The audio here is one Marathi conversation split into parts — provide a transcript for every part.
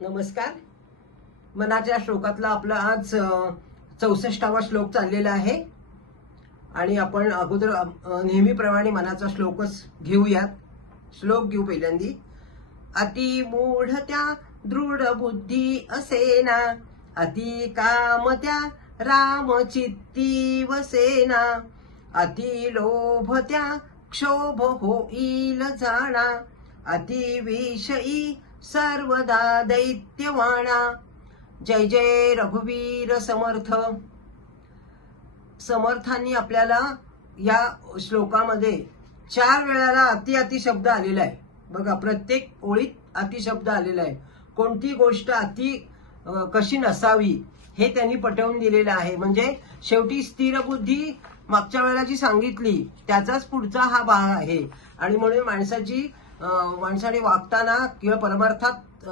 नमस्कार. मनाच्या श्लोकातला आपला आज 64वा श्लोक चाललेला आहे आणि आपण अगोदर नेहमीप्रमाणे मनाचा श्लोकच घेऊयात. श्लोक घेऊ पहिल्यांदी. अति मूढत्या दृढ बुद्धी असेना, अति कामत्या रामचित्ती वसेना, अति लोभत्या क्षोभ होईल जाणा, अति विषयी सर्वदा दैत्यवाणा. जय जय रघुवीर समर्थ. समर्थांनी आपल्याला या श्लोकामध्ये 4 वेळाला अति शब्द आलेला आहे. बघा, प्रत्येक ओळीत अति शब्द आलेला आहे. कोणती गोष्ट अति कशी नसावी हे त्यांनी पटवून दिलेलं आहे. म्हणजे शेवटी स्थिर बुद्धी मागच्या वेळेला जी सांगितली त्याचाच पुढचा हा भाग आहे. आणि म्हणून माणसाने वागताना किंवा परमार्थात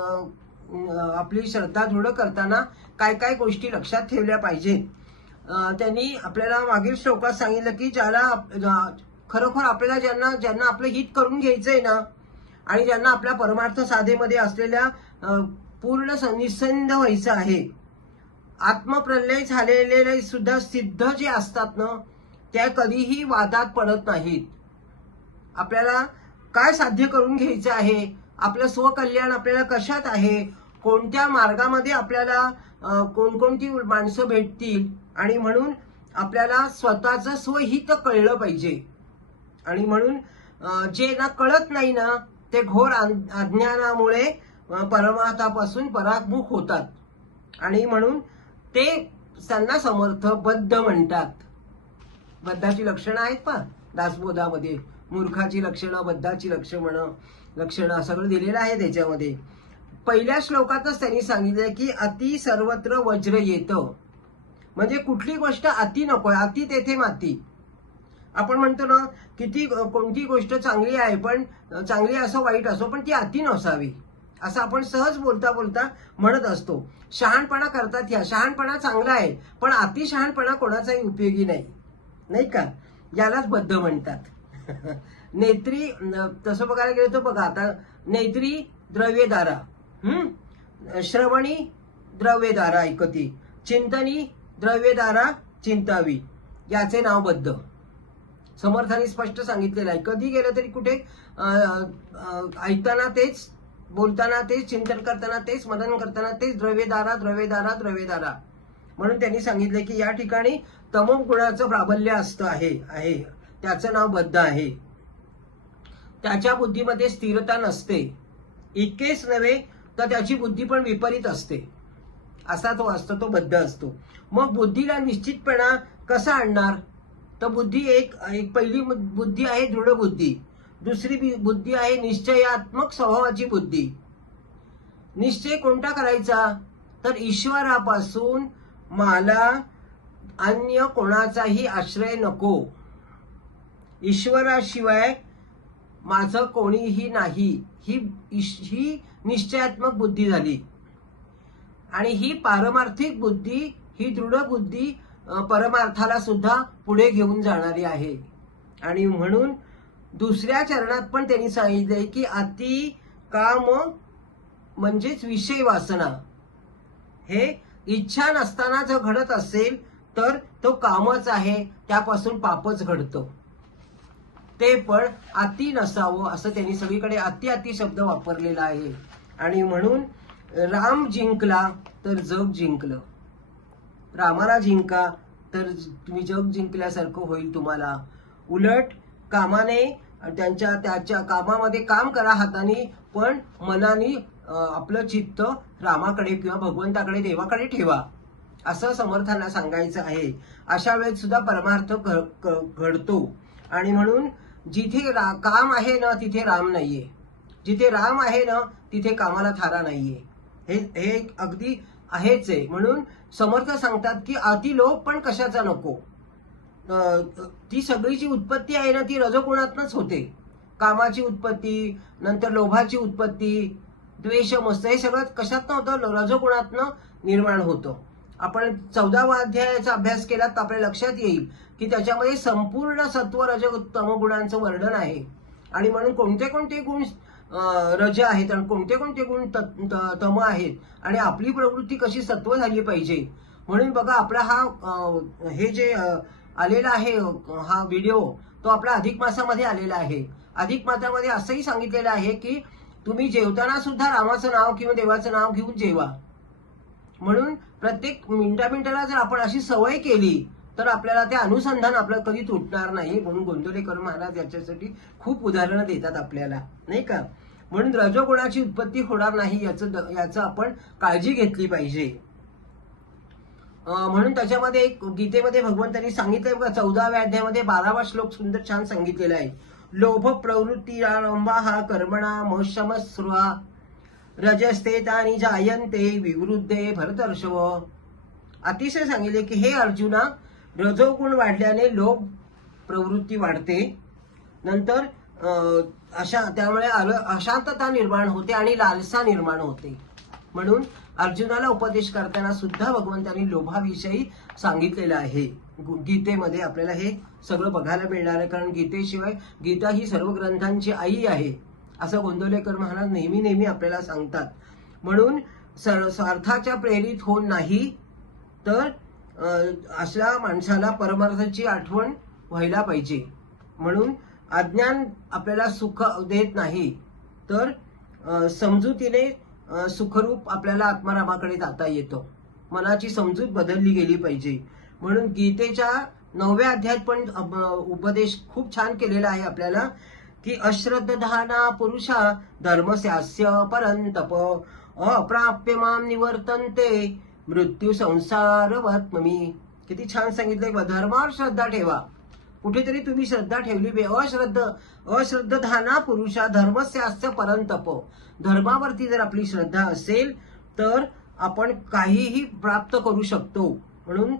आपली श्रद्धा दृढ करताना काय काय गोष्टी लक्षात ठेवल्या पाहिजेत. त्यांनी आपल्याला मागील श्लोकात सांगितलं की ज्याला खरोखर आपल्याला ज्यांना आपलं हित करून घ्यायचंय ना, आणि ज्यांना आपल्या परमार्थ साधेमध्ये असलेल्या पूर्ण निस्संद व्हायचं आहे, आत्मप्रलय झालेले सुद्धा सिद्ध जे असतात ना, त्या कधीही वादात पडत नाहीत. आपल्याला काय साध्य करून घ्यायचं आहे, आपलं स्वकल्याण आपल्याला कशात आहे, कोणत्या मार्गामध्ये आपल्याला कोणकोणती माणसं भेटतील, आणि म्हणून आपल्याला स्वतःचं स्वहित कळलं पाहिजे. आणि म्हणून जे ना कळत नाही ना, ते घोर अज्ञानामुळे परमार्थापासून परागमुख होतात. आणि म्हणून ते त्यांना समर्थ बद्ध म्हणतात. बद्धाची लक्षणं आहेत पहा दासबोधामध्ये. मूर्खाची लक्षणं, बद्धाची लक्षणं सगळं दिलेलं आहे त्याच्यामध्ये. पहिल्या श्लोकातच त्यांनी सांगितलं की अति सर्वत्र वज्र येतं. म्हणजे कुठली गोष्ट अति नकोय, अति तेथे माती. आपण म्हणतो ना, कोणती गोष्ट चांगली आहे, पण चांगली असो वाईट असो, पण ती अति नसावी असं आपण सहज बोलता बोलता म्हणत असतो. शहाणपणा करतात. ह्या शहाणपणा चांगला आहे, पण अति शहाणपणा कोणाचाही उपयोगी नाही का. यालाच बद्ध म्हणतात. नेत्री तसं बघायला गेलं तर बघा, आता नेत्री द्रव्यदारा, श्रवणी द्रव्यदारा ऐकती, चिंतनी द्रव्यदारा चिंतावी, याचे नाव बद्ध. समर्थांनी स्पष्ट सांगितलेलं आहे. कधी गेलं तरी कुठे ऐकताना तेच, बोलताना तेच, चिंतन करताना तेच, मनन करताना तेच, द्रव्यदारा द्रव्यदारा द्रव्यदारा. म्हणून त्यांनी सांगितले की या ठिकाणी तमो गुणाचं प्राबल्य असतं आहे, त्याचं नाव बद्ध आहे. त्याच्या बुद्धीमध्ये स्थिरता नसते. इतकेच नव्हे तर त्याची बुद्धी पण विपरीत असते. असा तो असतो, तो बद्ध असतो. मग बुद्धीला निश्चितपणा कसा आणणार? तर बुद्धी एक पहिली बुद्धी आहे दृढ बुद्धी. दुसरी बुद्धी आहे निश्चयात्मक स्वभावाची बुद्धी. निश्चय कोणता करायचा? तर ईश्वरापासून मला अन्य कोणाचाही आश्रय नको, ईश्वराशिवाय माझं कोणीही नाही, ही निश्चयात्मक बुद्धी झाली. आणि ही पारमार्थिक बुद्धी, ही दृढ बुद्धी परमार्थाला सुद्धा पुढे घेऊन जाणारी आहे. आणि म्हणून दुसऱ्या चरणात पण त्यांनी सांगितलंय की अति काम म्हणजेच विषय वासना. हे इच्छा नसताना जर घडत असेल तर तो कामच आहे, त्यापासून पापच घडतं. ते पण अति नसावं असं त्यांनी सगळीकडे अति शब्द वापरलेला आहे. आणि म्हणून राम जिंकला तर जग जिंकलं. रामाला जिंका तर तुम्ही जग जिंकल्यासारखं होईल तुम्हाला. उलट कामाने त्याच्या कामामध्ये काम करा हाताने, पण मनाने आपलं चित्त रामाकडे किंवा भगवंताकडे, देवाकडे ठेवा, असं समर्थांना सांगायचं आहे. अशा वेळेत सुद्धा परमार्थ घडतो. आणि म्हणून जिथे काम आहे ना तिथे राम नाहीये, जिथे राम आहे ना तिथे कामाला थारा नाहीये. हे अगदी आहेच आहे. म्हणून समर्थ सांगतात की अतिलोभ पण कशाचा नको. ती सगळी जी उत्पत्ती आहे ना ती रजोगुणातनच होते. कामाची उत्पत्ती, नंतर लोभाची उत्पत्ती, द्वेष, मस्त, हे सगळं कशातनं होतं? रजोगुणातनं निर्माण होतं. आपण 14वा अध्यायाचा अभ्यास केला तर आपल्या लक्षात येईल की त्याच्यामध्ये संपूर्ण सत्व रज तम गुणांचं वर्णन आहे. आणि म्हणून कोणते कोणते गुण रज आहेत आणि कोणते कोणते गुण तम आहेत आणि आपली प्रवृत्ती कशी सत्व झाली पाहिजे. म्हणून बघा आपला हा हे जे आलेला आहे हा व्हिडिओ तो आपला अधिक मासामध्ये आलेला आहे. अधिक मासामध्ये असंही सांगितलेलं आहे की तुम्ही जेवताना सुद्धा रामाचं नाव किंवा देवाचं नाव घेऊन जेवा. म्हणून प्रत्येक मिनिटाला जर आपण अशी सवय केली तर आपल्याला ते अनुसंधान आपलं कधी तुटणार नाही. म्हणून गोंदवलेकर महाराज याच्यासाठी खूप उदाहरणं देतात आपल्याला, नाही का. म्हणून रजोगुणाची उत्पत्ती होणार नाही याचं आपण काळजी घेतली पाहिजे. म्हणून त्याच्यामध्ये एक गीतेमध्ये भगवंतांनी सांगितलंय बघा 14व्या अध्यायामध्ये 12वा श्लोक सुंदर छान सांगितलेला आहे. लोभ प्रवृत्ती आरंभा हा कर्मणा मोक्षमस्रुहा रजस्ते तानी जायन्ते विवृद्धे भरतर्षभ. अतिशय सांगितले की हे अर्जुना, रजोगुण वाढल्याने लोभ प्रवृत्ती वाढते, नंतर त्यामुळे अशांतता निर्माण होते आणि लालसा निर्माण होते. म्हणून अर्जुनाला उपदेश करताना सुद्धा भगवंतांनी लोभाविषयी सांगितलेलं आहे. गीतेमध्ये आपल्याला हे सगळं बघायला मिळणार आहे, कारण गीतेशिवाय गीता ही सर्व ग्रंथांची आई आहे असं गोंदवलेकर महाराज नेहमी आपल्याला सांगतात. म्हणून स्वार्थाच्या प्रेरित होऊन नाही तर अशा माणसाला परमार्थाची आठवण व्हायला पाहिजे. म्हणून अज्ञान आपल्याला सुख देत नाही तर समजुतीने सुखरूप आपल्याला आत्मारामाकडे जाता येतं. मनाची समजूत बदलली गेली पाहिजे. म्हणून गीतेच्या 9व्या अध्यायात पण उपदेश खूप छान केलेला आहे आपल्याला की अश्रद्धाना पुरुषा धर्मस्यास्य परंतप अप्राप्य माम निवर्तन्ते मृत्यू संसारवत्ममी. किती छान सांगितलंय. धर्मावर श्रद्धा ठेवा. कुठेतरी तुम्ही श्रद्धा ठेवली. अश्रद्धाना पुरुषा धर्मस्यास्य परंतप. धर्मावरती जर आपली श्रद्धा असेल तर आपण काहीही प्राप्त करू शकतो. म्हणून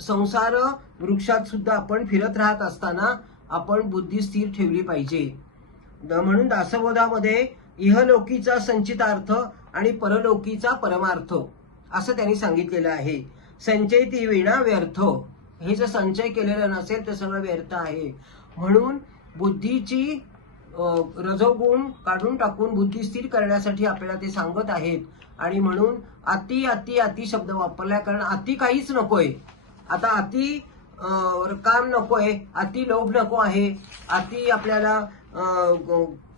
संसार वृक्षात सुद्धा आपण फिरत राहत असताना आपण बुद्धी स्थिर ठेवली पाहिजे. म्हणून दासबोधामध्ये इहलोकीचा संचितार्थ आणि परलोकीचा परमार्थ असं त्यांनी सांगितलेलं आहे. संचयती विना व्यर्थ. हे जर संचय केलेला नसेल तर सगळं व्यर्थ आहे. म्हणून बुद्धीची रजोगुण काढून टाकून बुद्धी स्थिर करण्यासाठी आपल्याला ते सांगत आहेत. आणि म्हणून अति अति अति शब्द वापरलाय, कारण अति काहीच नकोय. आता अति काम नकोय, अति लोभ नको आहे, अति आपल्याला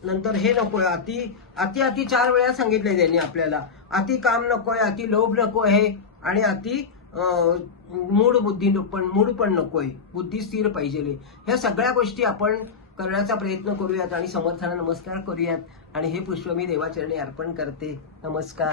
नंतर हे नकोय. अति अति 4 वेळा सांगितलंय त्यांनी आपल्याला. अति काम नकोय, अति लोभ नको आहे आणि अति मूड पण नकोय. बुद्धी स्थिर पाहिजे. ह्या सगळ्या गोष्टी आपण करण्याचा प्रयत्न करूयात आणि समर्थांना नमस्कार करूयात. आणि हे पुष्प मी देवाचरणी अर्पण करते. नमस्कार.